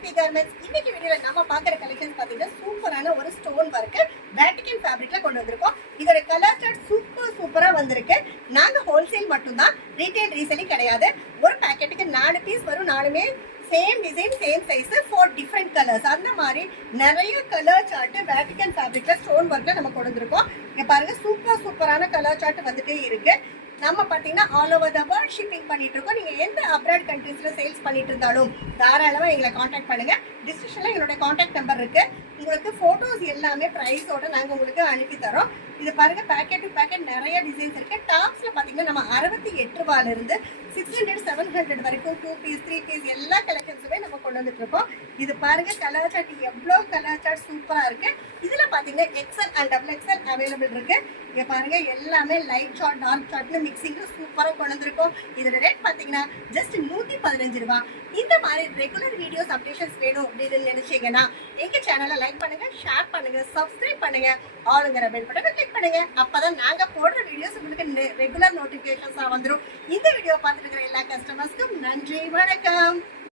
SP garments. இன்னைக்கு வீடியோல நம்ம பார்க்குற கலெக்ஷன்ஸ் பார்த்தீங்கன்னா சூப்பரான ஒரு ஸ்டோன் ஒர்க் வேட்டிகன் ஃபேப்ரிக்ல கொண்டு வந்திருக்கோம். இதோட கலர் சார்ட் சூப்பரா வந்திருக்கு. நாங்க ஹோல்சேல் மட்டும்தான், ரீட்டைல் ரீசேலிங் கிடையாது. ஒரு பாக்கெட்டுக்கு 4 பீஸ் வரும். 4மே same design same size 4 different colours. அந்த மாதிரி நிறைய கலர் சார்ட் வேட்டிகன் ஃபேப்ரிக்ல ஸ்டோன் ஒர்க்ல நம்ம கொண்டு வந்திருக்கோம். இங்க பாருங்க சூப்பரான கலர் சார்ட் வந்துட்டே இருக்கு. நம்ம பார்த்தீங்கன்னா all over the world shipping பண்ணிட்டு இருக்கோம். நீங்க எந்த அப்ராட் கண்ட்ரீஸ்ல சேல்ஸ் பண்ணிட்டு இருந்தாலும் தாராளமா எங்களை காண்டாக்ட் பண்ணுங்க. டிஸ்கிரிப்ஷன்ல எங்களோட காண்டாக்ட் நம்பர் இருக்கு. உங்களுக்கு போட்டோஸ் எல்லாமே பிரைஸோட நாங்க உங்களுக்கு அனுப்பி தரோம். இது பாருங்க பேக்கெட் டு பேக்கெட் நிறைய டிசைன்ஸ் இருக்கு. டாப்ஸ்ல பாத்தீங்கன்னா நம்ம 68 ரூபாயில இருந்து 600 700 வரைக்கும் 2 பீஸ் 3 பீஸ் எல்லா கலெக்ஷன்ஸுமே நம்ம கொண்டு வந்துட்டு இருக்கோம். இது பாருங்க கலர் சார்ட் எவ்வளவு கலர் சார்ட் சூப்பரா இருக்கு. இதுல பாத்தீங்கன்னா XL and double XL available இருக்கு. இங்க பாருங்க எல்லாமே லைட் சார்ட் டார்க் சார்ட்னு மிக்சிங்ல சூப்பரா கொண்டு வந்திருக்கோம். இதோட ரேட் பாத்தீங்கன்னா ஜஸ்ட் 115 ரூபாய். இந்த மாதிரி ரெகுலர் வீடியோஸ் அப்டேஷன்ஸ் வேணும் அப்படின்னு நினைச்சீங்கன்னா எங்க சேனலை லைக் பண்ணுங்க, ஷேர் பண்ணுங்க, சப்ஸ்கிரைப் பண்ணுங்க, ஆளுங்கிற பெல் பட்டனை கிளிக் பண்ணுங்க. அப்பதான் நாங்க போடுற வீடியோஸ் உங்களுக்கு ரெகுலர் நோட்டிபிகேஷன்ஸா வந்துடும். இந்த வீடியோ பார்த்துட்டு இருக்கிற எல்லா கஸ்டமர்ஸ்க்கும் நன்றி, வணக்கம்.